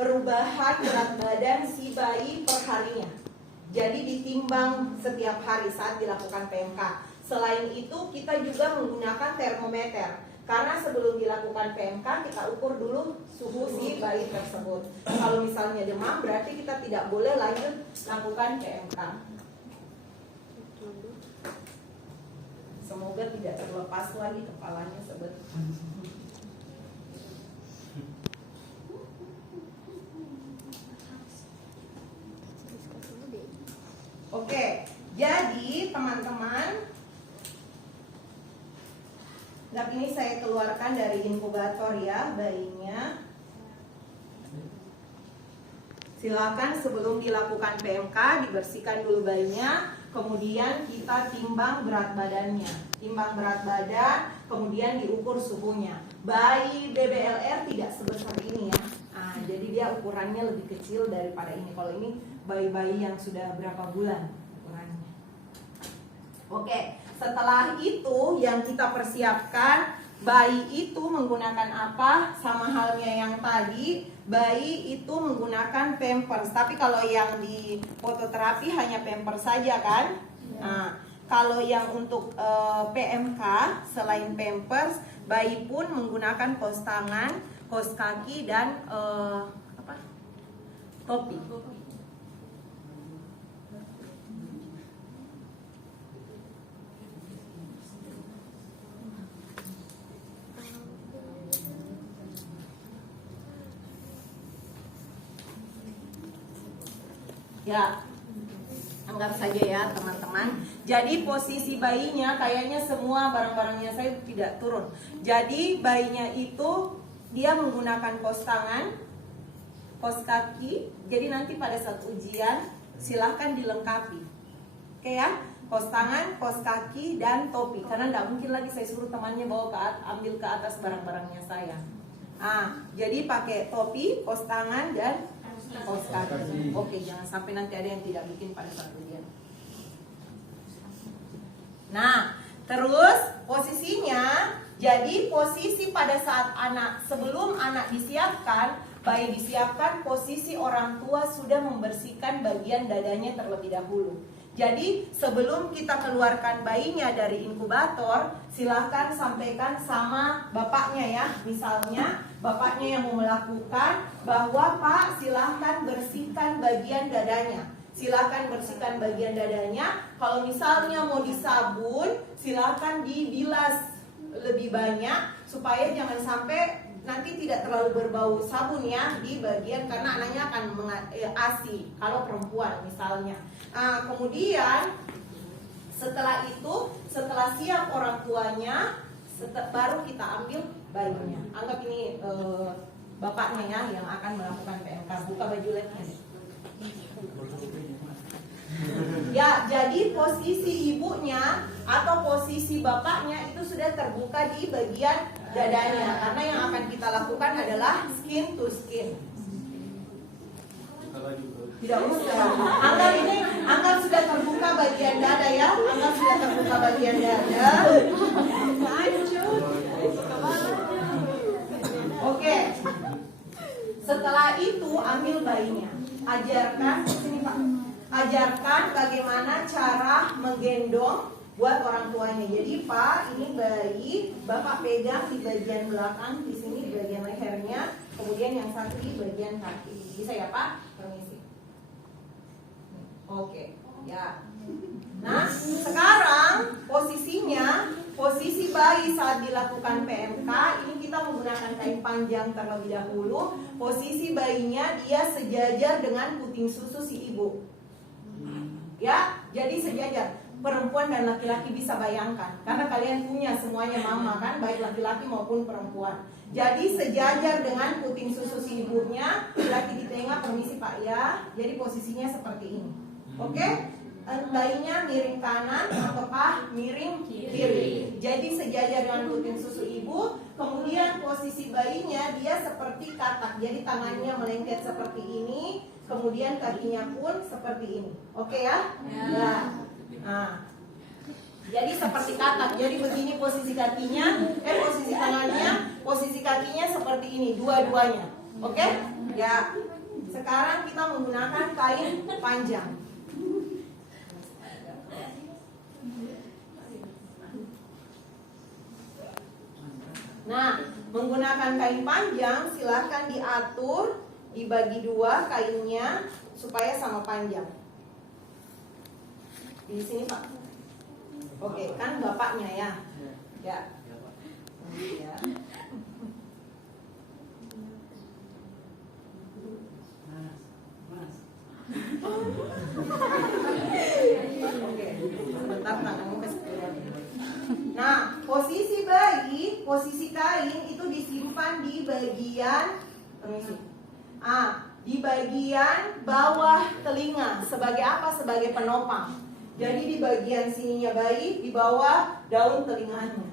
perubahan berat badan si bayi per harinya. Jadi ditimbang setiap hari saat dilakukan PMK. Selain itu kita juga menggunakan termometer. Karena sebelum dilakukan PMK kita ukur dulu suhu si bayi tersebut. Kalau misalnya demam berarti kita tidak boleh lanjut lakukan PMK. Semoga tidak terlepas lagi kepalanya sebet. Oke, jadi teman-teman, ini saya keluarkan dari inkubator ya bayinya. Silakan sebelum dilakukan PMK dibersihkan dulu bayinya, kemudian kita timbang berat badannya. Timbang berat badan, kemudian diukur suhunya. Bayi BBLR tidak sebesar ini ya. Nah, jadi dia ukurannya lebih kecil daripada ini. Kalau ini bayi-bayi yang sudah berapa bulan ukurannya. Oke, setelah itu yang kita persiapkan, bayi itu menggunakan apa? Sama halnya yang tadi, bayi itu menggunakan pampers. Tapi kalau yang di fototerapi hanya pampers saja kan? Nah, kalau yang untuk PMK selain pampers, bayi pun menggunakan kaos tangan, kaos kaki dan topi. Ya, anggap saja ya teman-teman. Jadi posisi bayinya kayaknya semua barang-barangnya saya tidak turun. Jadi bayinya itu dia menggunakan kaos tangan, kaos kaki. Jadi nanti pada saat ujian silahkan dilengkapi. Oke ya, kaos tangan, kaos kaki dan topi. Karena tidak mungkin lagi saya suruh temannya bawa ambil ke atas barang-barangnya saya. Jadi pakai topi, kaos tangan dan kaos kaki. Oke, jangan sampai nanti ada yang tidak bikin pada saat ujian. Nah, terus posisinya, jadi posisi pada saat anak, sebelum anak disiapkan, bayi disiapkan, posisi orang tua sudah membersihkan bagian dadanya terlebih dahulu. Jadi sebelum kita keluarkan bayinya dari inkubator, silahkan sampaikan sama bapaknya ya. Misalnya bapaknya yang mau melakukan, bahwa Pak silahkan bersihkan bagian dadanya. Silahkan bersihkan bagian dadanya. Kalau misalnya mau disabun, silahkan dibilas lebih banyak supaya jangan sampai nanti tidak terlalu berbau sabun ya di bagian, karena anaknya akan ASI kalau perempuan misalnya. Kemudian setelah itu, setelah siap orang tuanya, baru kita ambil bayinya. Anggap ini bapaknya ya yang akan melakukan PMK. Buka baju labnya. Ya, jadi posisi ibunya atau posisi bapaknya itu sudah terbuka di bagian dadanya. Karena yang akan kita lakukan adalah skin to skin. Tidak usah. Anggap sudah terbuka bagian dada ya. Anggap sudah terbuka bagian dada. Oke. Setelah itu ambil bayinya. Ajarkan sini Pak. Ajarkan bagaimana cara menggendong buat orang tuanya. Jadi Pak, ini bayi, Bapak pegang di bagian belakang, di sini di bagian lehernya, kemudian yang satu di bagian kaki. Bisa ya Pak? Permisi. Oke, ya. Nah, sekarang posisinya, posisi bayi saat dilakukan PMK, ini kita menggunakan kain panjang terlebih dahulu. Posisi bayinya dia sejajar dengan puting susu si ibu. Ya, jadi sejajar. Perempuan dan laki-laki bisa bayangkan, karena kalian punya semuanya mama kan, baik laki-laki maupun perempuan. Jadi sejajar dengan puting susu si ibunya, laki di tengah, permisi Pak ya. Jadi posisinya seperti ini. Oke? Bayinya miring kanan atau miring kiri. Jadi sejajar dengan puting susu ibu. Kemudian posisi bayinya dia seperti katak. Jadi tangannya melengket seperti ini. Kemudian kakinya pun seperti ini. Oke ya? Ya. Nah, jadi seperti katak. Jadi begini posisi kakinya, posisi tangannya, posisi kakinya seperti ini, dua-duanya. Oke? Ya, sekarang kita menggunakan kain panjang. Nah, menggunakan kain panjang silahkan diatur, dibagi dua kainnya supaya sama panjang. Di sini Pak. Oke, kan bapaknya ya. Ya. Ya. Oke, sebentar tanganmu kasih keluar. Nah, posisi bayi, posisi kain itu disimpan di bagian di bagian bawah telinga. Sebagai apa? Sebagai penopang. Jadi di bagian sininya bayi, di bawah daun telinganya.